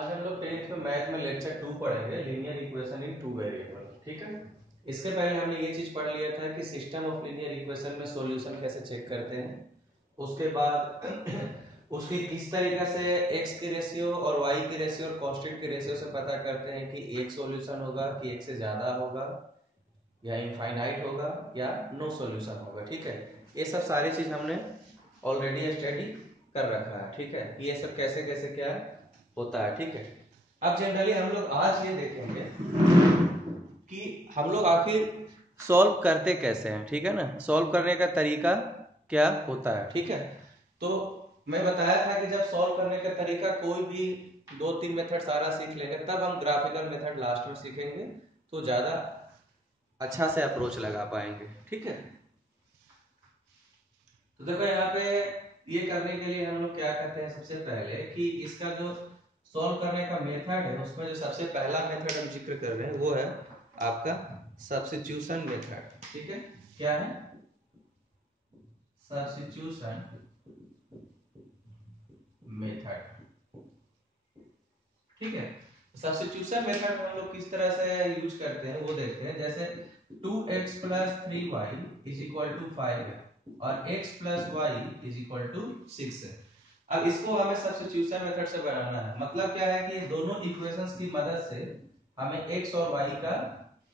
आज हम लोग 10th में मैथ में लेक्चर 2 पढ़ेंगे, लीनियर इक्वेशन इन 2 वेरिएबल। ठीक है, इसके पहले हमने ये चीज पढ़ लिया था कि सिस्टम ऑफ लीनियर इक्वेशन में सॉल्यूशन कैसे चेक करते हैं। उसके बाद उसकी किस तरीके से x की रेशियो और y की रेशियो और कांस्टेंट की रेशियो से पता करते हैं कि एक सॉल्यूशन होगा कि एक से ज्यादा होगा या इनफाइनाइट होगा या नो सॉल्यूशन होगा। ठीक है, ये सब सारी चीज हमने ऑलरेडी स्टडी कर रखा है। ठीक है, ये सब कैसे कैसे क्या होता है। ठीक है, अब जनरली हम लोग आज ये देखेंगे कि हम लोग आखिर सॉल्व करते कैसे हैं। ठीक है ना, सॉल्व करने का तरीका क्या होता है। ठीक है, तो मैं बताया था कि जब सॉल्व करने का तरीका कोई भी 2-3 मेथड सारा सीख लेंगे तब हम ग्राफिकल मेथड लास्ट में सीखेंगे, तो ज्यादा अच्छा से अप्रोच लगा पाएंगे। ठीक है, तो देखो यहाँ पे ये करने के लिए हम लोग क्या करते हैं, सबसे पहले कि इसका जो सॉल्व करने का मेथड है उसमें जो सबसे पहला मेथड हम जिक्र कर रहे हैं वो है आपका सब्स्टिट्यूशन मेथड। ठीक है, क्या है? Substitution method. ठीक है, सब्स्टिट्यूशन मेथड में हम लोग किस तरह से यूज करते हैं वो देखते हैं। जैसे 2x + 3y = 5 है और x + y = 6 है। अब इसको हमें सब्स्टिट्यूशन मेथड से बनाना है। मतलब क्या है कि दोनों इक्वेशंस की मदद से हमें x और y का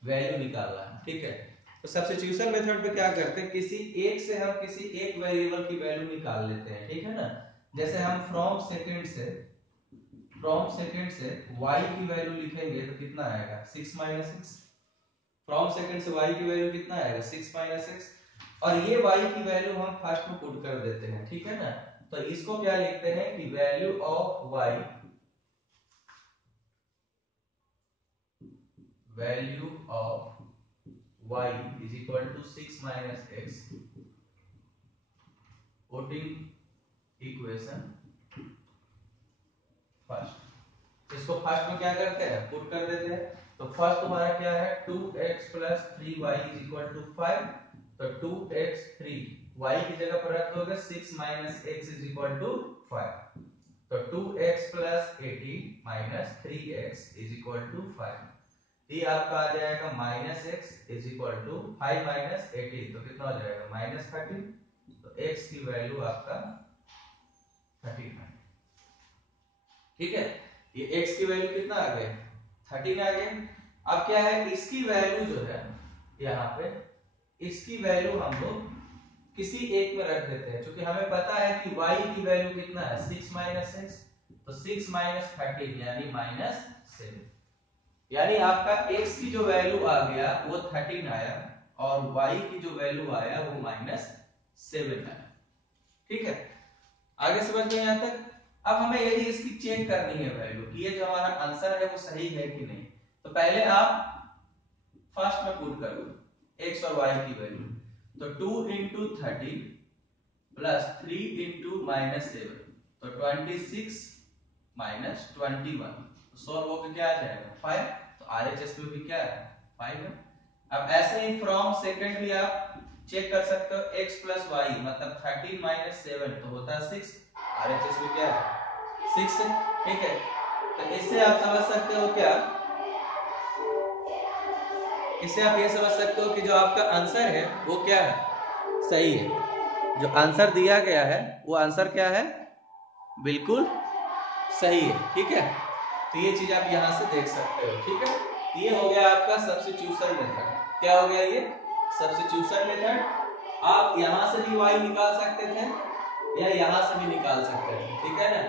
वैल्यू निकालना है। ठीक है, तो सब्स्टिट्यूशन मेथड पे क्या करते हैं, किसी एक से हम किसी एक वेरिएबल की वैल्यू निकाल लेते हैं। ठीक है ना, जैसे हम फ्रॉम सेकंड से y की वैल्यू लिखेंगे तो कितना आएगा 6 - 6। फ्रॉम सेकंड से y की वैल्यू कितना आएगा 6 - 6, और ये y की वैल्यू हम फर्स्ट में पुट कर देते हैं। ठीक है ना, तो इसको क्या लिखते हैं कि value of y = 6 - x, putting equation first. इसको फर्स्ट में क्या करते हैं, पुट कर देते हैं। तो फर्स्ट तुम्हारा क्या है 2x + 3y = 5, तो 2x 3 y की जगह पर रख दोगे 6 - x = 5, तो 2x + 18 - 3x = 5। ये आपका आ जाएगा -x = 5 - 18, तो कितना हो जाएगा -13। तो x की वैल्यू आपका 13 है। ठीक है, ये x की वैल्यू कितना आ गया 13 आ गया। अब क्या है, इसकी वैल्यू जो है यहाँ पे, इसकी वैल्यू हम लोग किसी एक में रख देते हैं, क्योंकि हमें पता है कि y की वैल्यू कितना है 6 - 6, तो 6 - 13 यानी -7। यानी आपका x की जो वैल्यू आ गया वो 13 आया और y की जो वैल्यू आया वो -7 आया। ठीक है, आगे समझ में यहाँ तक। अब हमें यदि इसकी चेक करनी है वैल्यू कि ये जो हमारा आंसर है वो सही है कि नहीं, तो पहले आप फर्स्ट में पुट करो x और y की वैल्यू। तो 2 × 13 + 3 × -7, तो 26 - 21, तो सॉल्व होकर क्या आ जाएगा 5। तो RHS में भी क्या है 5 है। अब ऐसे ही फ्रॉम सेकंड भी आप चेक कर सकते हो, x + y मतलब 13 - 7 तो होता है 6, RHS में क्या है 6 है। ठीक है, तो इससे आप समझ सकते हो क्या, इससे आप ये समझ सकते हो कि जो आपका आंसर है वो क्या है, सही है। जो आंसर दिया गया है वो आंसर क्या है, बिल्कुल सही है। ठीक है, तो ये चीज आप यहां से देख सकते हो। ठीक है, ये हो गया आपका सब्स्टिट्यूशन मेथड। क्या हो गया ये सब्स्टिट्यूशन मेथड। आप यहां से भी y निकाल सकते थे या यहां से भी निकाल सकते थे। ठीक है ना,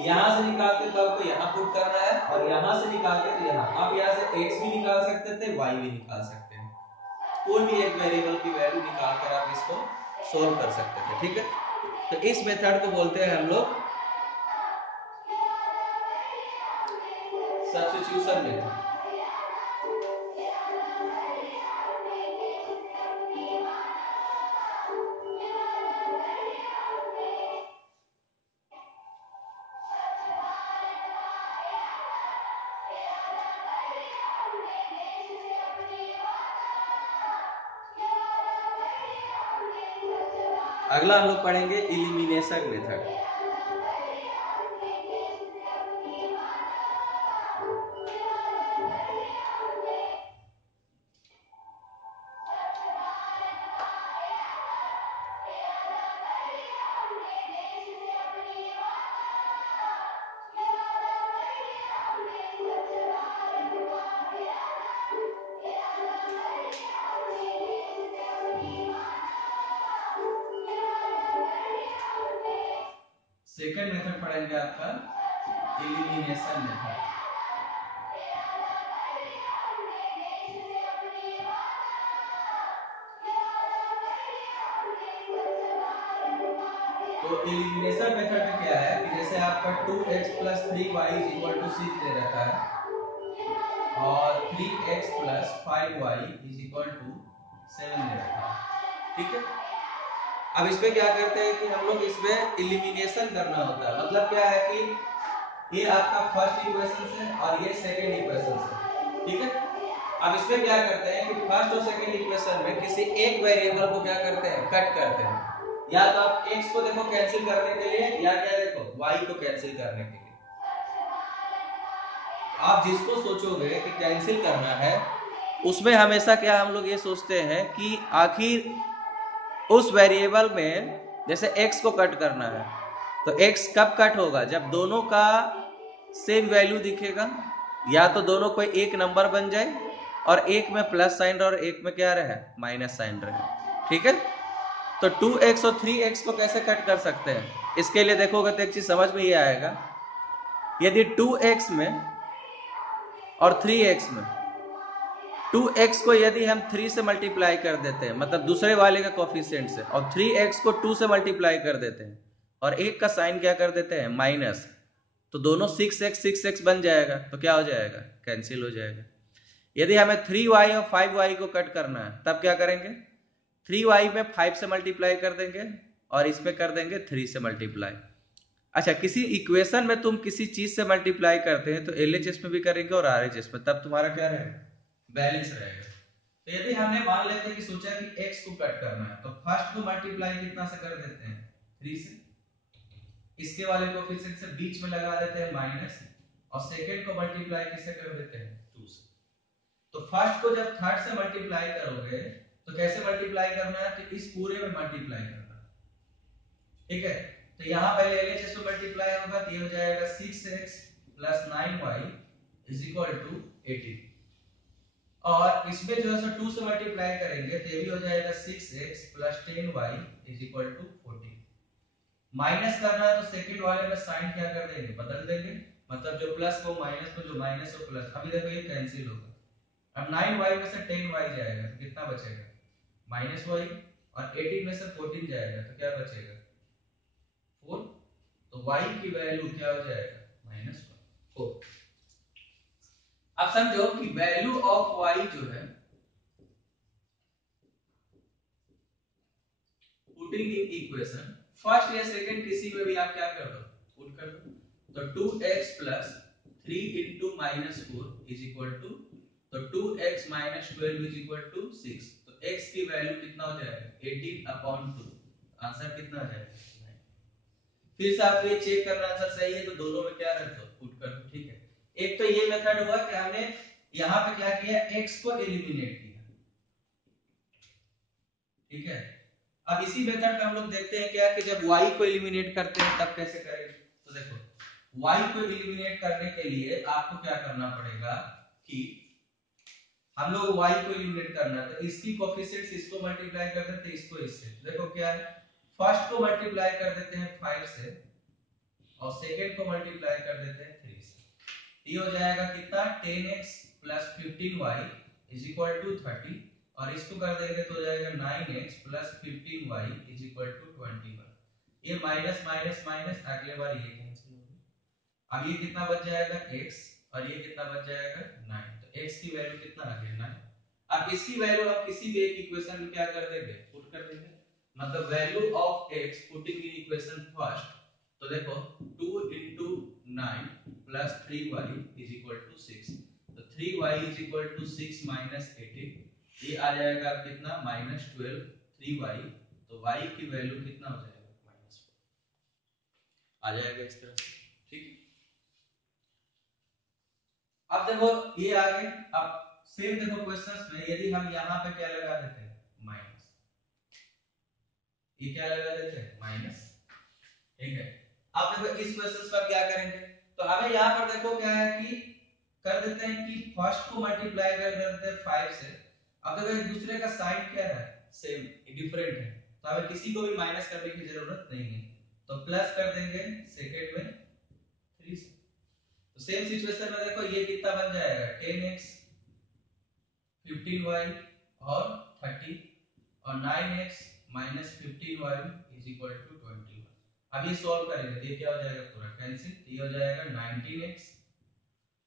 यहां से निकालते तो आपको यहां पुट करना है और यहां से निकालते तो यहां। आप यहां से x भी निकाल सकते थे, y भी निकाल सकते हैं, कोई भी एक वेरिएबल की वैल्यू निकाल कर आप इसको सोल्व कर सकते थे। ठीक है, तो इस मेथड को बोलते हैं हम लोग सब्स्टिट्यूशन मेथड। अगला हम लोग पढ़ेंगे एलिमिनेशन मेथड। सेकेंड मेथड पढ़ेंगे आपका एलिमिनेशन मेथड। तो एलिमिनेशन मेथड में क्या है कि जैसे आपका 2x + 3y = 6 दे रखा है और 3x + 5y = 7 दे रखा है, ठीक है। अब इसमें क्या करते हैं कि हम लोग इसमें एलिमिनेशन करना होता है। मतलब क्या है कि ये आपका फर्स्ट इक्वेशन है और ये सेकंड इक्वेशन है, ठीक है। अब इसमें क्या करते हैं कि फर्स्ट और सेकंड इक्वेशन में किसी एक वेरिएबल को क्या करते हैं, कट करते हैं। या तो आप x को देखो कैंसिल करने के लिए, या क्या देखो y को कैंसिल करने के लिए। आप जिसको सोचोगे कि कैंसिल करना है उसमें हमेशा क्या हम लोग ये सोचते हैं कि आखिर उस वेरिएबल में जैसे x को कट करना है तो x कब कट होगा, जब दोनों का सेम वैल्यू दिखेगा, या तो दोनों कोई एक नंबर बन जाए और एक में प्लस साइन और एक में क्या रहे, माइनस साइन रहे, ठीक है। तो 2x और 3x को कैसे कट कर सकते हैं, इसके लिए देखोगे तो एक चीज समझ में ये आएगा। यदि 2x में और 3x में 2x को यदि हम 3 से मल्टीप्लाई कर देते हैं, मतलब दूसरे वाले का कोफिशिएंट से, और 3x को 2 से मल्टीप्लाई कर देते हैं और एक का साइन क्या कर देते हैं, माइनस, तो दोनों 6x बन जाएगा, तो क्या हो जाएगा, कैंसिल हो जाएगा। यदि हमें 3y और 5y को कट करना है तब क्या करेंगे, 3y में 5 से मल्टीप्लाई कर देंगे और इसमें कर देंगे 3 से मल्टीप्लाई। अच्छा, किसी इक्वेशन में तुम किसी चीज से मल्टीप्लाई करते हैं तो LHS में भी करेंगे और RHS में, तब तुम्हारा क्या रहेगा, बैलेंस रहेगा। तो यदि हमने मान लेते हैं कि सोचा कि x को कट करना है तो फर्स्ट को मल्टीप्लाई कितना से कर देते हैं, 3 से, इसके वाले कोएफिशिएंट से बीच में लगा देते हैं माइनस, और सेकंड को मल्टीप्लाई किससे कर देते हैं, 2 से। तो फर्स्ट को जब थर्ड से मल्टीप्लाई करोगे तो कैसे मल्टीप्लाई करना है, तो इस पूरे में मल्टीप्लाई करना, ठीक है। तो यहां पहले LHS में मल्टीप्लाई होगा तो ये हो जाएगा 6x + 9y = 18, और इसमें जो है 2 से मल्टीप्लाई करेंगे तो ये भी हो जाएगा 6x + 10y = 14। माइनस करना है तो सेकंड वाले में साइन क्या कर देंगे, बदल देंगे, मतलब जो प्लस को माइनस में, जो माइनस को प्लस। अभी देखो ये कैंसिल होगा, अब 9y में से 10y जाएगा तो कितना बचेगा, -y, और 18 में से 14 जाएगा तो क्या बचेगा, 4। तो y की वैल्यू क्या हो जाएगा, -4। अब समझो कि वैल्यू ऑफ y जो है, पुटिंग इन इक्वेशन, फर्स्ट या सेकंड किसी में भी आप क्या कर दो, पुट कर दो। तो 2x + 3 × -4 = तो 2x - 12 = 6। तो x की वैल्यू कितना हो जाएगा, 18/2। आंसर कितना आ जाएगा, 9। फिर से आपको ये चेक करना आंसर सही है तो दोनों में क्या रख दो, पुट कर दो, ठीक है। एक तो ये मेथड हुआ कि हमने यहां पे क्या किया, x को एलिमिनेट किया, ठीक है। अब इसी मेथड का हम लोग देखते हैं क्या कि जब y को एलिमिनेट करते हैं तब कैसे करेंगे। तो देखो y को एलिमिनेट करने के लिए आपको क्या करना पड़ेगा कि हम लोग y को एलिमिनेट करना है तो इसकी कोएफिशिएंट्स इसको मल्टीप्लाई कर देते हैं, इसको इससे। देखो क्या है, फर्स्ट को मल्टीप्लाई कर देते हैं 5 से और सेकंड को मल्टीप्लाई कर देते हैं 3 से। ये हो जाएगा कितना, 10x + 15y = 30, और इसको कर देंगे तो हो जाएगा 9x + 15y = 21। ये माइनस माइनस माइनस, अगले बार ये कैंसिल होगा। अब ये कितना बच जाएगा, x, और ये कितना बच जाएगा, 9। तो x की वैल्यू कितना आ गया, 9। अब इसकी वैल्यू हम किसी भी एक इक्वेशन में क्या कर देंगे, पुट कर देंगे, मतलब value of x putting in equation first. तो देखो 2 × 9 + 3y = 6। तो 3y = 6 - 18, ये आ जाएगा कितना, -12। 3y, तो y की वैल्यू कितना हो जाएगा, -4 आ जाएगा इस तरह से, ठीक। अब देखो ये आ गए। अब सेम देखो क्वेश्चंस में यदि हम यहाँ पे क्या लगा देते हैं, माइनस, ये क्या लगा देते हैं, माइनस, ठीक है। अब देखो इस क्वेश्चंस पर क्या करेंगे, तो हमें यहाँ पर देखो क्या है कि कर देते हैं कि फर्स्ट को मल्टीप्लाई कर देते हैं 5 से। अब देखो एक दूसरे का साइन क्या है, सेम, डिफरेंट है, तो हमें किसी को भी माइनस करने की जरूरत नहीं है। तो प्लस कर देंगे सेकेंड में 3 से। तो सेम सिचुएशन में देखो ये कितना बन जाएगा 10x 15y और 30 और 9x minus 15y is equal to 21। अब ये सॉल्व करेंगे तो ये क्या हो जाएगा पूरा कैंसिल, ये हो जाएगा 19x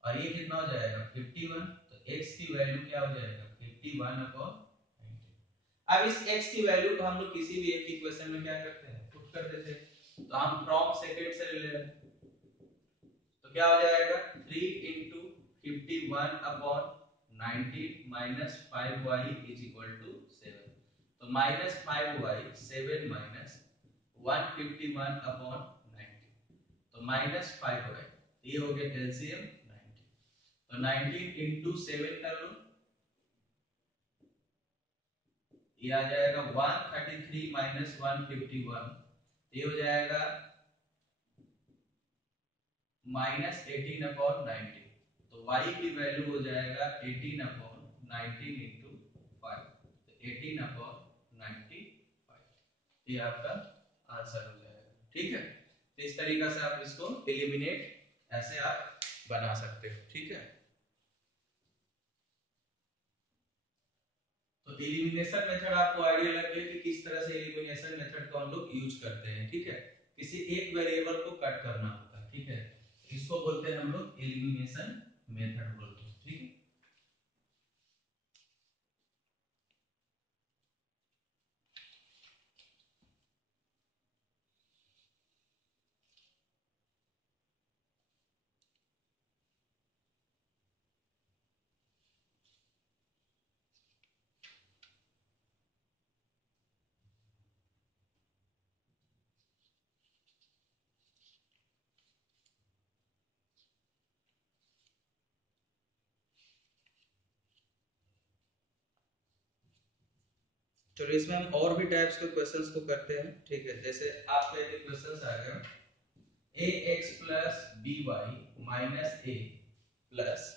और ये कितना हो जाएगा 51। तो x की वैल्यू क्या हो जाएगा 51 अपॉन 19। अब इस x की वैल्यू को हम लोग किसी भी एक इक्वेशन में क्या करते हैं पुट कर देते हैं। तो हम फ्रॉम सेकंड से ले लेते हैं तो क्या हो जाएगा 3 into 51 upon 19 minus 5y is equal to 7। तो माइनस 5y 7 माइनस 151 अपॉन 19 तो माइनस 5y। ये हो गया एलसीएम 19। तो 19 into 7 कर लो, ये आ जाएगा 133 माइनस 151, ये हो जाएगा माइनस 18 अपॉन 19। तो y की वैल्यू हो जाएगा 18 अपॉन 19 इंटू 5। तो 18 अपॉन 95, ये आपका आंसर हो जाएगा। ठीक है, तो इस तरीका से आप इसको एलिमिनेट ऐसे आप बना सकते हो। ठीक है, तो एलिमिनेशन मेथड आपको आइडिया लग गया कि किस तरह से एलिमिनेशन मेथड को हम लोग यूज करते हैं। ठीक है, किसी एक वेरिएबल को कट करना होता है। ठीक है, इसको बोलते हैं हम लोग एलिमिनेशन मेथड बोलते हैं। ठीक है, चलो इसमें हम और भी टाइप्स के क्वेश्चंस को करते हैं। ठीक है, जैसे आपका एक क्वेश्चन आ गया ax plus by minus a plus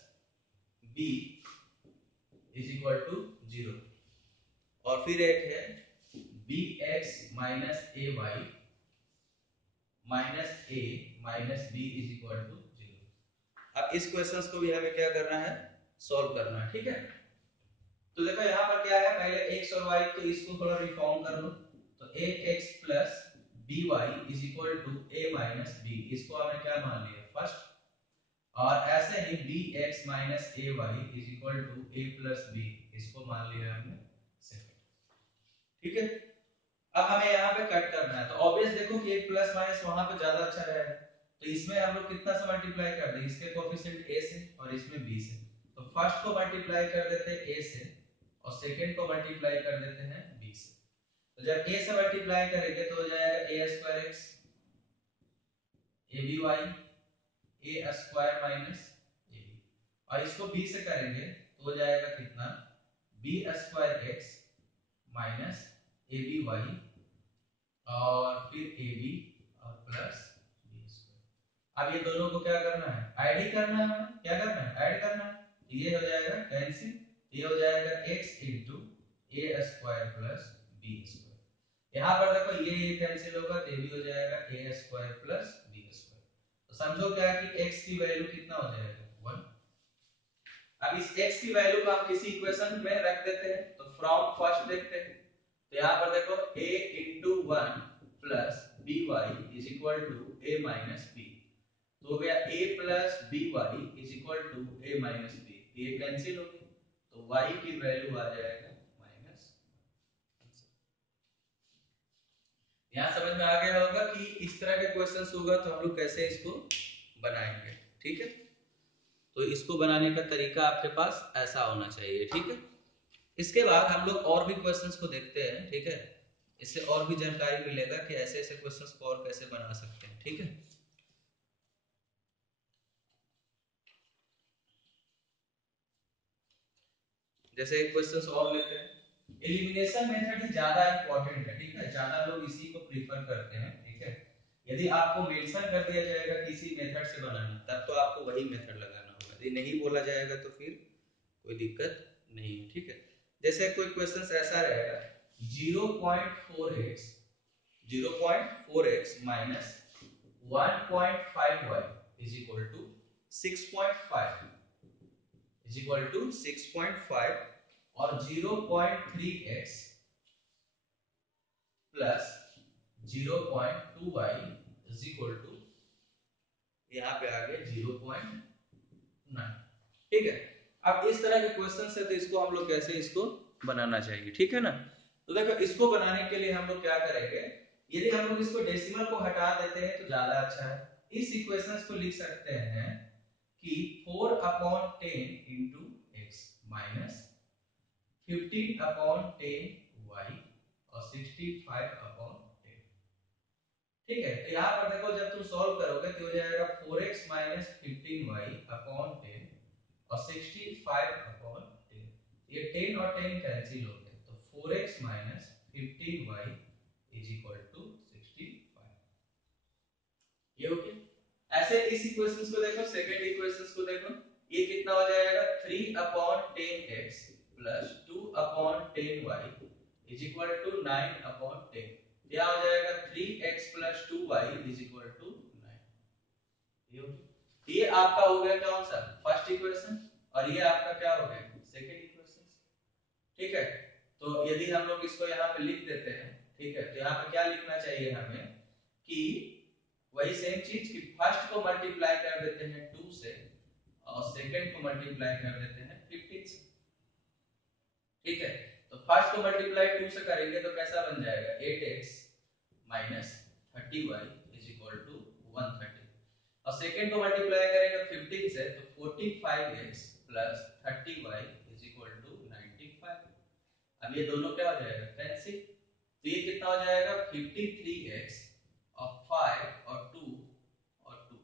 b is equal to 0। और फिर एक है bx minus ay minus a minus b is equal to 0। अब इस क्वेश्चंस को भी हमें क्या करना है सॉल्व करना है। ठीक है, तो देखो यहाँ पर क्या है, पहले x और y, तो इसको थोड़ा रिफॉर्म कर लो। तो ax plus by is equal to a minus b, इसको हमने क्या मान लिया फर्स्ट। और ऐसे ही bx minus ay is equal to a plus b, इसको मान लिया हमने सेकंड। ठीक है, अब हमें यहाँ पे कट करना है। तो ऑब्वियस देखो कि एक प्लस माइनस वहां पे ज्यादा अच्छा रहेगा। तो इसमें हम लोग कितना से मल्टीप्लाई कर दें, इसके कोएफिशिएंट a से और इसमें b से। तो फर्स्ट को मल्टीप्लाई कर देते हैं a से और सेकंड को मल्टीप्लाई कर देते हैं b से। तो जब a से मल्टीप्लाई करेंगे तो हो जाएगा a square x aby a square minus ab। और इसको b से करेंगे तो हो जाएगा कितना b square x minus aby और फिर ab और प्लस b स्क्वायर। अब ये दोनों को क्या करना है ऐड ही करना है, क्या करना है ऐड करना है। तो ये हो जाएगा कैंसिल, ये हो जाएगा x into a square plus b square. यहाँ पर देखो ये कैंसिल होगा तो ये भी हो जाएगा a square plus b square. तो समझो क्या कि x की वैल्यू कितना हो जाएगा 1। अब इस x की वैल्यू को हम किसी इक्वेशन में रख देते हैं। तो फ्रॉम फर्स्ट देखते हैं। तो यहाँ पर देखो a into 1 plus by is equal to a minus b। तो हो गया a plus by is equal to a minus b, ये कैंसिल हो गया। तो y की वैल्यू आ जाएगा माइनस। यहाँ समझ में आ गया होगा कि इस तरह के क्वेश्चंस होगा तो हम लोग कैसे इसको बनाएंगे। ठीक है, तो इसको बनाने का तरीका आपके पास ऐसा होना चाहिए। ठीक है, इसके बाद हम लोग और भी क्वेश्चंस को देखते हैं। ठीक है, इससे और भी जानकारी मिलेगा कि ऐसे ऐसे क्वेश्चंस को और कैसे बना सकते हैं। ठीक है, जैसे एक क्वेश्चंस और लेते हैं। एलिमिनेशन मेथड ही ज्यादा इंपॉर्टेंट है। ठीक है, ज्यादा लोग इसी को प्रीफर करते हैं। ठीक है, यदि आपको मेंशन कर दिया जाएगा किसी मेथड से बनाना तब तो आपको वही मेथड लगाना होगा, यदि नहीं बोला जाएगा तो फिर कोई दिक्कत नहीं है। ठीक है, जैसे कोई क्वेश्चन ऐसा रहेगा 0.4x 0.4x minus 1.5y is equal to 6.5 is equal to 6.5 और 0.3x plus 0.2y is equal to यहाँ पे आ गया 0.9। ठीक है, अब इस तरह के क्वेश्चन है तो इसको हम लोग कैसे इसको बनाना चाहिए, ठीक है ना। तो देखो इसको बनाने के लिए हम लोग क्या करेंगे, यदि हम लोग इसको डेसिमल को हटा देते हैं तो ज्यादा अच्छा है। इस इक्वेशंस को लिख सकते हैं कि 4/10 इंटू एक्स माइनस 15/10 y और 65/10। ठीक है, तो यहाँ पर देखो जब तुम सॉल्व करोगे तो हो जाएगा 4x माइनस 15y/10 और 65/10। ये 10 और 10 कैंसिल हो गए तो 4x minus 15y is equal to 65। ये हो गया। ऐसे इस इक्वेशंस को देखो, सेकंड इक्वेशंस को देखो, ये कितना हो जाएगा 3/10x plus 2/10y is equal to 9/10। क्या हो जाएगा 3x plus 2y is equal to 9। ये आपका हो गया कौन सा, फर्स्ट इक्वेशन, और ये आपका क्या हो गया सेकंड इक्वेशन। ठीक है, तो यदि हम लोग इसको यहाँ पे लिख देते हैं, ठीक है, तो यहाँ पे क्या लिखना चाहिए हमें कि वही सेम चीज कि फर्स्ट को मल्टीप्लाई कर देते हैं 2 से और सेकंड को मल्टीप्लाई कर देते हैं 15 से। ठीक है, तो फर्स्ट को मल्टीप्लाई 2 से करेंगे तो कैसा बन जाएगा 8x minus 30y is equal to 130 और सेकंड को मल्टीप्लाई करेंगे 15 से तो 45x plus 30y is equal to 95। अब ये दोनों क्या हो जाएगा कैंसिल, तो ये कितना हो जाएगा 53x और 5 और 2 और 2,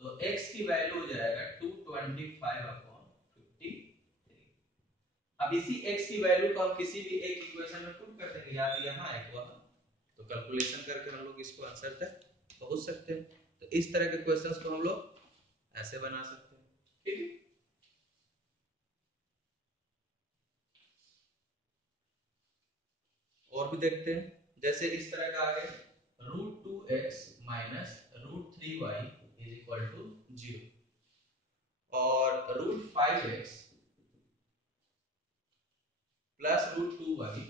तो x की वैल्यू हो जाएगा 225/53। अब इसी x की वैल्यू को हम किसी भी एक इक्वेशन में पुट कर देंगे, या तो यहाँ है वहां, तो कैलकुलेशन करके हम लोग इसको आंसर तक पहुंच सकते हैं। तो इस तरह के क्वेश्चंस को हम लोग ऐसे बना सकते हैं। ठीक है, और भी देखते हैं, जैसे इस तरह का आगे √2x minus √3y is equal to 0 और √5x plus √2y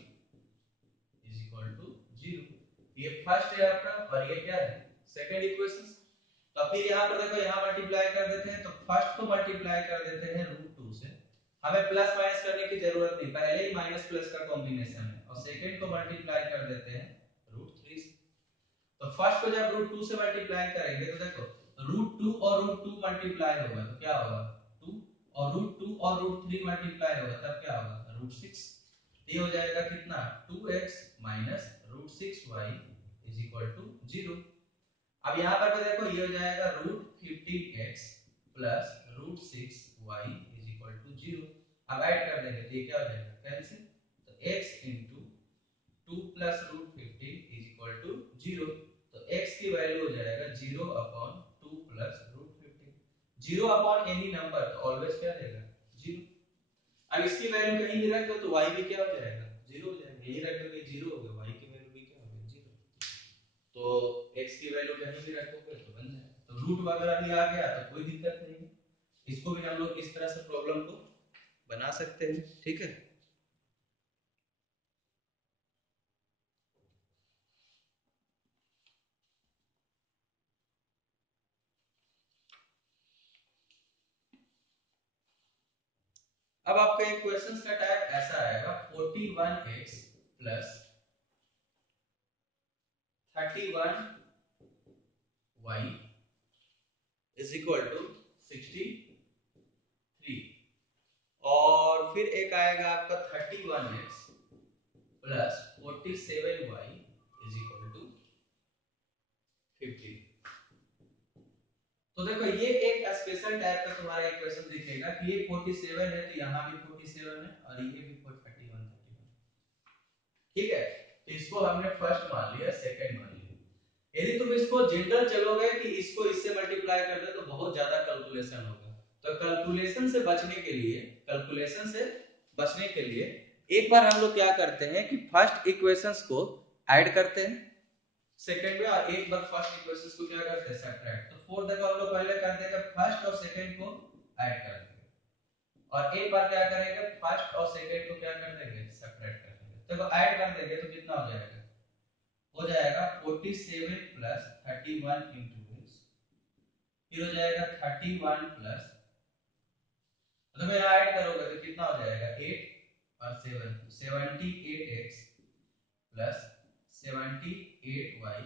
is equal to 0। ये फर्स्ट है आपका और ये क्या है सेकंड इक्वेशन। तो फिर यहाँ पर देखो यहाँ मल्टीप्लाई कर देते हैं, तो फर्स्ट को मल्टीप्लाई कर देते हैं √2 से, हमें प्लस माइनस करने की जरूरत नहीं, पहले ही माइनस प्लस का कॉम्बिनेशन है, और सेकंड को मल्टीप्लाई कर देते हैं √3 से। तो फर्स्ट को जब √2 से मल्टीप्लाई करेंगे तो देखो √2 और √2 मल्टीप्लाई होगा तो क्या होगा 2 और √2 और √3 मल्टीप्लाई होगा तब क्या होगा √6। ये हो जाएगा कितना 2x minus √6y is equal to 0। अब यहाँ पर देखो ये हो जाएगा √15x plus √6y is equal to 0। अब ऐड कर देंगे तो ये क्या हो जाएगा कैंसिल, तो x into 2 plus √15 is equal to 0। तो x की वैल्यू हो जाएगा 0/2 प्लस √15। 0 एनी नंबर तो ऑलवेज क्या देगा 0। अब इसकी वैल्यू कहीं भी रख दो तो y भी क्या हो जाएगा 0 हो जाएगा, यही रख दोगे 0 हो गया, y की वैल्यू भी क्या हो गया 0। तो x की वैल्यू कहीं भी रखोगे तो बन जाएगा, तो रूट वगैरह भी आ गया तो कोई दिक्कत नहीं है। इसको भी हम लोग इस तरह से प्रॉब्लम को बना सकते हैं। ठीक है, अब आपका एक क्वेश्चंस का टाइप ऐसा आएगा 41x plus 31y is equal to 63 और फिर एक आएगा आपका 31x plus 47y is equal to 50। तो देखो ये एक स्पेशल टाइप का तुम्हारा इक्वेशन दिखेगा कि ये 47 है तो यहाँ भी 47 है और ये भी 31। ठीक है, तो इसको हमने फर्स्ट मान लिया, सेकंड मान लिया। यदि तुम इसको जनरल चलोगे कि इसको इससे मल्टीप्लाई कर दे तो बहुत ज्यादा कैलकुलेशन होगा। तो कैलकुलेशन से बचने के लिए, कैलकुलेशन से बचने के लिए एक बार हम लोग क्या करते हैं कि फर्स्ट इक्वेशंस को ऐड करते हैं, सेकंड में और एक बार फर्स्ट इक्वेशंस को क्या करते हैं सब्ट्रैक्ट। तो 4 देखो हम लोग पहले कर देंगे फर्स्ट और सेकंड को ऐड कर देंगे और एक बार क्या करेंगे फर्स्ट और सेकंड को क्या कर देंगे सब्ट्रैक्ट कर देंगे। देखो ऐड कर देंगे तो कितना हो जाएगा, हो जाएगा 47 प्लस 31 इंटू एक्स, फिर हो जाएगा 31 प्लस, मतलब यहाँ ऐड करोगे तो कितना हो जाएगा 8 और 7 78x प्लस 78y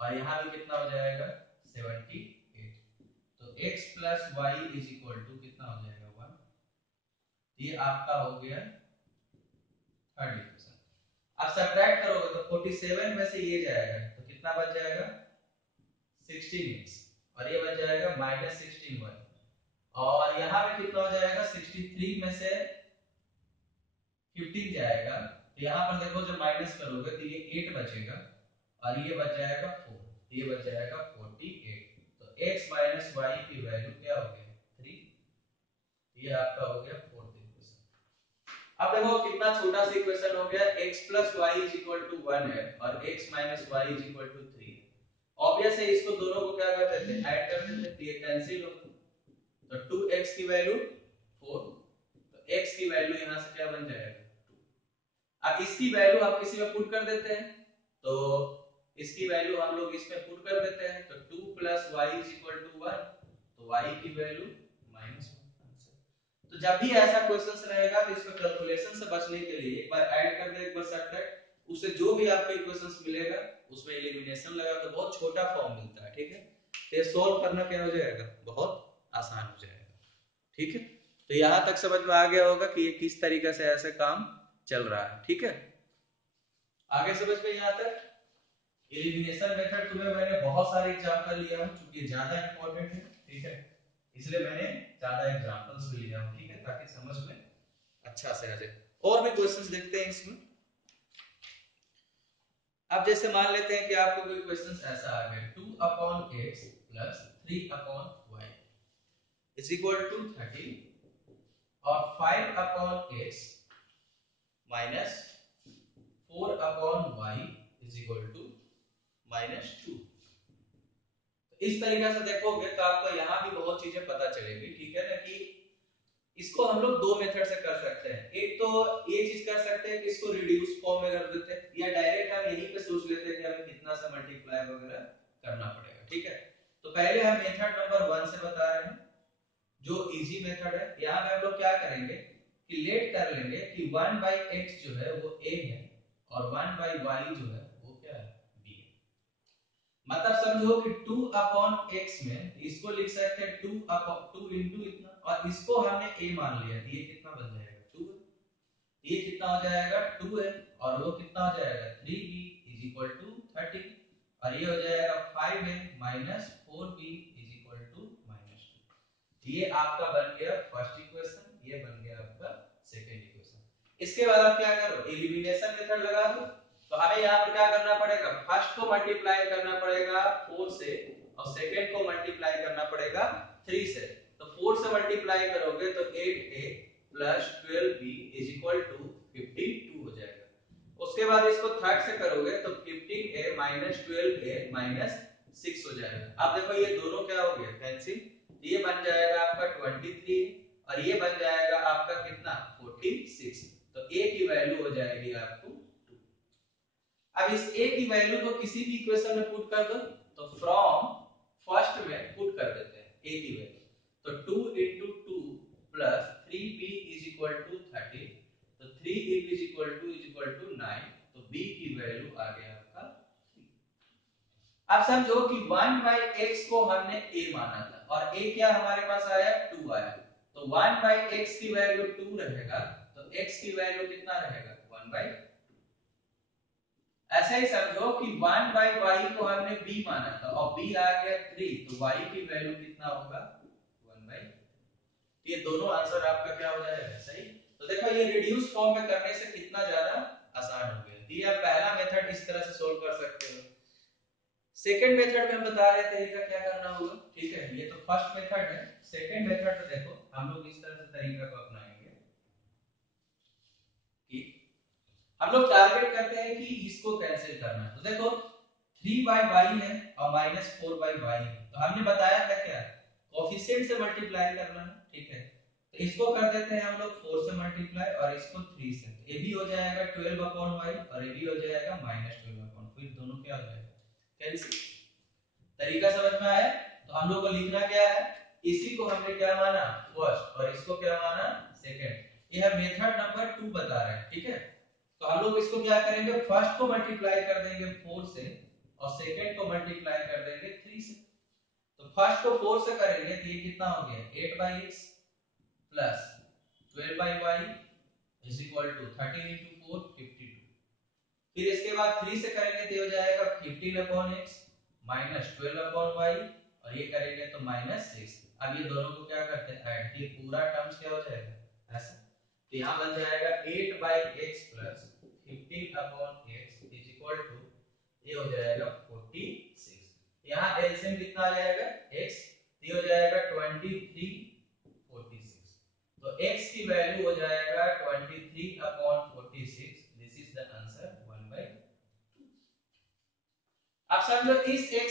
और यहाँ भी कितना हो जाएगा 78। तो x plus y is equal to कितना हो जाएगा 1। ये आपका हो गया थर्ड इक्वेशन। अब सब्ट्रैक्ट करोगे तो 47 में से ये जाएगा तो कितना बच जाएगा 16x और ये बच जाएगा -16y और यहाँ पे कितना हो जाएगा 63 में से 15 जाएगा तो यहाँ पर देखो जब माइनस करोगे तो ये 8 बचेगा और ये बच जाएगा 4, ये बच जाएगा 48। तो x माइनस वाई की वैल्यू क्या हो गया 3, ये आपका हो गया फोर्थ इक्वेशन। अब देखो कितना छोटा सा इक्वेशन हो गया, x plus y is equal to 1 है और x minus y is equal to 3 है। ऑब्वियस है इसको दोनों को क्या कर देते हैं ऐड कर देते हैं, ये कैंसिल हो तो 2x की वैल्यू 4, तो x की वैल्यू यहां से क्या बन जाएगा 2। अब इसकी वैल्यू आप किसी में पुट कर देते हैं तो इसकी वैल्यू हम लोग इसमें पुट कर देते हैं तो 2 plus y is equal to 1, तो y की वैल्यू -1। तो जब भी ऐसा क्वेश्चन रहेगा तो इसमें कैलकुलेशन से बचने के लिए एक बार ऐड कर दे एक बार सब्ट्रैक्ट, उससे जो भी आपको इक्वेशंस मिलेगा उसमें एलिमिनेशन लगा तो बहुत छोटा फॉर्म मिलता है, ठीक है। तो ये सॉल्व करना क्या हो जाएगा बहुत आसान हो जाएगा, ठीक है। तो यहां तक समझ में आ गया होगा कि ये किस तरीके से ऐसे काम चल रहा है, ठीक है। आगे समझ में यहां तक एलिमिनेशन मेथड तुम्हें मैंने बहुत सारे एग्जांपल लिया हूं क्योंकि ज्यादा इंपॉर्टेंट है, ठीक है, इसलिए मैंने ज्यादा एग्जांपल्स भी लिया हूं, ठीक है, ताकि समझ में अच्छा से आ जाए। और भी क्वेश्चंस देखते हैं इसमें। अब जैसे मान लेते हैं कि आपको कोई क्वेश्चंस ऐसा आ गया 2/x plus 3/y is equal to 30 और 5/x minus 4/y is equal to -2। इस तरीके से देखोगे तो आपको यहाँ भी बहुत चीजें पता चलेगी, ठीक है ना, कि इसको हम लोग दो मेथड से कर सकते हैं। एक तो ये चीज कर सकते हैं कि इसको रिड्यूस फॉर्म में कर देते हैं या डायरेक्ट हम यहीं पे सोच लेते हैं कि हमें कितना सा मल्टीप्लाई वगैरह करना पड़ेगा, ठीक है। तो पहले हम मेथड नंबर 1 से बता रहे हैं जो इजी मेथड है। यहाँ पे हम लोग क्या करेंगे कि लेट कर लेंगे कि 1/x जो है वो a है और 1/y जो है वो क्या है b है। मतलब समझो कि 2/x में इसको लिख सकते हैं 2 into इतना और इसको हमने a मान लिया, ये कितना बन जाएगा 2 है, ये कितना हो जाएगा 2 है और वो कितना हो जाएगा 3b इज इक्वल टू 30 और ये हो जाएगा 5 है minus 4b is equal to -2। ये आपका बन गया फर्स्ट इक्वेशन, ये बन गया आपका सेकंड इक्वेशन। इसके बाद आप क्या करो एलिमिनेशन मेथड लगा दो। तो हमें यहाँ पर क्या करना पड़ेगा फर्स्ट को मल्टीप्लाई करना पड़ेगा 4 से और सेकंड को मल्टीप्लाई करना पड़ेगा 3 से। तो 4 से मल्टीप्लाई करोगे तो 8a plus 12b is equal to 52 हो जाएगा। उसके बाद इसको थर्ड से करोगे तो 15a माइनस 12a माइनस 6 हो जाएगा। अब देखो ये दोनों क्या हो गया कैंसिल, ये बन जाएगा आपका 23 और ये बन जाएगा आपका कितना 46। तो a की वैल्यू हो जाएगी आपको 2। अब इस a की वैल्यू को किसी भी इक्वेशन में पुट कर दो तो फ्रॉम फर्स्ट में पुट कर देते हैं a की वैल्यू। तो 2 into 2 plus 3b is equal to 30, तो 3b is equal to 9, तो b की वैल्यू आ गया आपका 3। अब समझो कि 1/x को हमने a माना था और a क्या हमारे पास आया 2 आया, तो 1/x की वैल्यू 2 रहेगा तो x की वैल्यू कितना रहेगा 1/2। ऐसे ही समझो कि 1/y को हमने b माना था और b आ गया 3, तो y की वैल्यू कितना होगा 1/3। ये दोनों आंसर आपका क्या हो जाएगा सही। तो देखो ये रिड्यूस फॉर्म में करने से कितना ज्यादा आसान हो गया। ये आप पहला मेथड इस तरह से सोल्व कर सकते हो। सेकंड मेथड में हम बता रहे थे इसका क्या करना होगा, ठीक है, ये तो फर्स्ट मेथड है। सेकंड मेथड में देखो हम लोग इस तरह से तरीका को अपनाएंगे कि हम लोग टारगेट करते हैं कि इसको कैंसिल करना है। तो देखो 3/y है और -4/y है, तो हमने बताया था क्या, कोफिशिएंट से मल्टीप्लाई करना है, ठीक है। तो इसको कर देते हैं हम लोग 4 से मल्टीप्लाई और इसको 3 से, तो ये भी हो जाएगा 12/y और ये भी हो जाएगा -12/, फिर दोनों क्या हो जाएगा, कैंसिल। तरीका समझ में आया। तो हम लोग को लिखना क्या है, इसी को हमने क्या माना फर्स्ट और इसको क्या माना सेकंड। यह मेथड नंबर 2 बता रहा है, ठीक है। तो हम लोग इसको क्या करेंगे, फर्स्ट को मल्टीप्लाई कर देंगे 4 से और सेकंड को मल्टीप्लाई कर देंगे 3 से। तो फर्स्ट को 4 से करेंगे तो ये कितना हो गया 8/x plus 12/y is equal to 13 into 4 52। फिर इसके बाद 3 से करेंगे तो ये हो जाएगा 15/x माइनस 12/y और ये करेंगे तो -6। अब ये दोनों को क्या करते हैं ऐड, ये पूरा टर्म्स क्या हो जाएगा ऐसे, तो यहाँ बन जाएगा 8/x plus 15/x is equal to ये हो जाएगा 46। यहाँ एलसीएम कितना आ जाएगा x, ये हो जाएगा 23/46। तो x की वैल्यू हो जाएगा 23/46। This is the answer 1/2। अब समझो इस x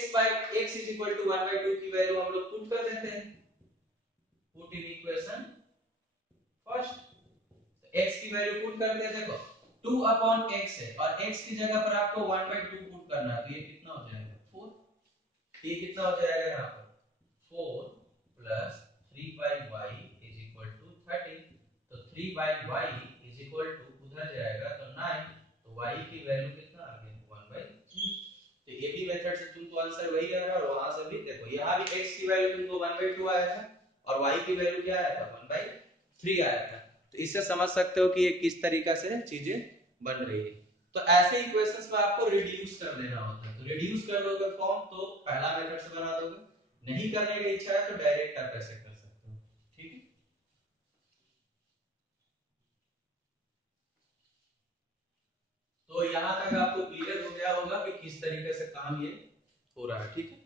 इज इक्वल टू 1/2 की वैल्यू हम लोग पुट कर देते हैं, पुट इन इक्वेशन फर्स्ट। तो x की वैल्यू पुट कर दे, देखो 2/x है और x की जगह पर आपको 1/2 पुट करना है, तो ये कितना हो जाएगा 4। ये कितना हो जाएगा यहाँ पर 4 plus 3/y is equal to 13। तो 3/y इज इक्वल टू उधर जाएगा तो 9, तो y की वैल्यू कितना आ गया 1/3। तो ये भी मेथड से तुमको आंसर वही आ रहा है और वहां से भी देखो यहाँ भी x की वैल्यू तुमको 1/2 आया था और y की वैल्यू क्या आया था 1/3 आया था। तो इससे समझ सकते हो कि ये किस तरीका से चीजें बन रही है। तो ऐसे इक्वेशंस में आपको रिड्यूस कर लेना होता है, तो रिड्यूस कर दोगे फॉर्म तो पहला मेथड से बना दोगे, नहीं करने की इच्छा है तो डायरेक्ट आप ऐसे कर सकते हो, ठीक है। तो यहाँ तक आपको क्लियर हो गया होगा कि किस तरीके से काम ये हो रहा है, ठीक है।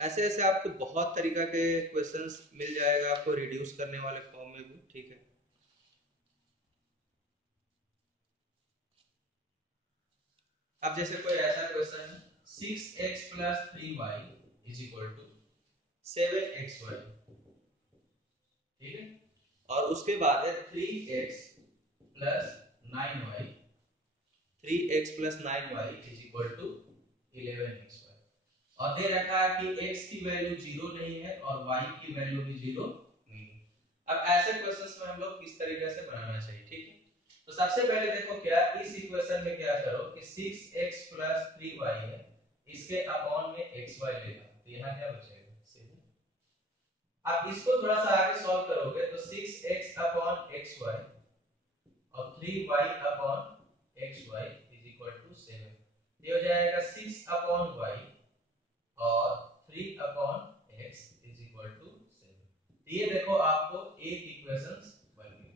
ऐसे ऐसे आपको बहुत तरीका के क्वेश्चंस मिल जाएगा आपको रिड्यूस करने वाले फॉर्म में भी, ठीक है। अब जैसे कोई ऐसा क्वेश्चन है 6x plus 3y is equal to 7xy, ठीक है। और उसके बाद है 3x plus 9y, 3x plus 9y is equal to 11xy। और दे रखा है कि x की वैल्यू 0 नहीं है और y की वैल्यू भी 0 नहीं है। अब ऐसे क्वेश्चंस में हम लोग किस तरीके से बनाना चाहिए, ठीक है। तो सबसे पहले देखो क्या इस इक्वेशन में क्या करो कि 6x प्लस 3y है, इसके अपॉन में xy लेना, तो यहाँ क्या बचेगा 7। अब इसको थोड़ा सा आगे सॉल्व करोगे तो 6x अपॉन xy और 3y upon xy is equal to 7। ये हो जाएगा 6 अपॉन y और 3 upon x is equal to 7। ये देखो आपको एक इक्वेशंस बन गई,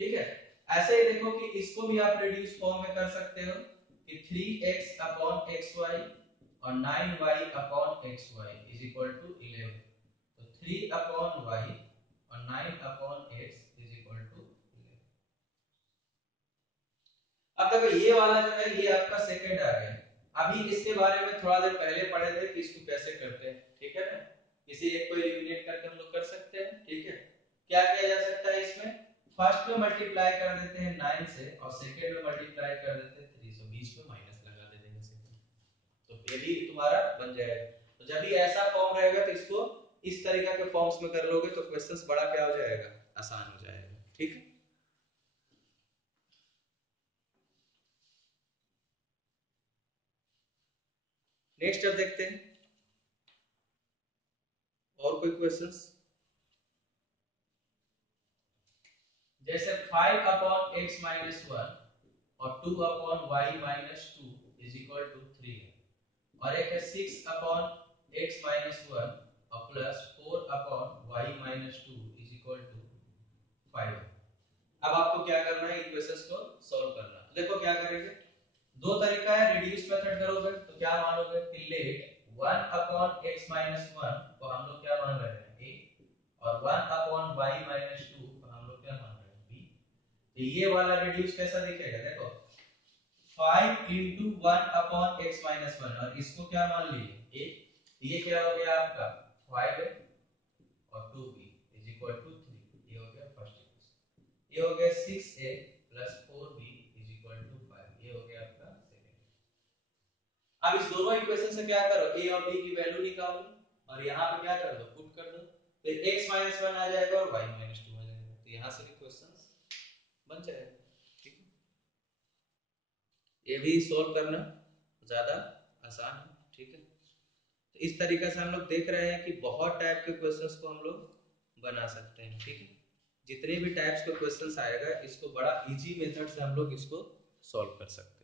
ठीक है। ऐसे ही देखो कि इसको भी आप रिड्यूस फॉर्म में कर सकते हो कि 3x अपॉन xy और 9y upon xy is equal to 11। तो 3 अपॉन y और 9 upon x is equal to 11। अब देखो ये वाला जो है ये आपका सेकंड आ गया। अभी इसके बारे में थोड़ा देर पहले पढ़े थे कि इसको कैसे करते हैं, ठीक है ना। किसी एक को एलिमिनेट करके हम लोग कर सकते हैं, ठीक है। क्या किया जा सकता है इसमें, फर्स्ट में मल्टीप्लाई कर देते हैं 9 से और सेकंड में मल्टीप्लाई कर देते हैं 3 से, बीच में माइनस लगा दे देंगे सेकंड, तो ये भी तुम्हारा बन जाएगा। तो जब भी ऐसा फॉर्म रहेगा तो इसको इस तरीके के फॉर्म्स में कर लोगे तो क्वेश्चंस बड़ा क्या हो जाएगा आसान हो जाएगा, ठीक है। नेक्स्ट अब देखते हैं और कोई क्वेश्चंस। जैसे 5 अपॉन x माइनस 1 और 2 upon y minus 2 is equal to 3 है, और एक है 6 अपॉन x माइनस 1 और plus 4 upon y minus 2 is equal to 5। अब आपको क्या करना है इक्वेशंस को सॉल्व करना। तो देखो क्या करेंगे, दो तरीका है, रिड्यूस मेथड करोगे तो क्या मानोगे कि लेट 1 अपॉन x माइनस 1 को हम लोग क्या मान रहे हैं a और 1 अपॉन y माइनस 2 को हम लोग क्या मान रहे हैं b। तो ये वाला रिड्यूस कैसा दिखेगा, देखो 5 इंटू 1/x-1 और इसको क्या मान लिए a। ये क्या हो गया आपका 5 है और 2b इज इक्वल टू 3। ये हो गया फर्स्ट इक्वेशन। ये हो गया 6a plus 4b is equal to 5। ये हो गया आपका सेकंड। अब इस दोनों इक्वेशन से क्या करो a और b की वैल्यू निकालो और यहाँ पे क्या कर दो पुट कर दो। फिर x-1 आ जाएगा और y-2 आ जाएगा। तो यहाँ से भी क्वेश्चंस बन जाएगा। ठीक है, ये भी सोल्व करना ज्यादा आसान है। ठीक है, तो इस तरीके से हम लोग देख रहे हैं कि बहुत टाइप के क्वेश्चंस को हम लोग बना सकते हैं। ठीक है, जितने भी टाइप्स के क्वेश्चंस आएगा इसको बड़ा इजी मेथड से हम लोग इसको सॉल्व कर सकते हैं।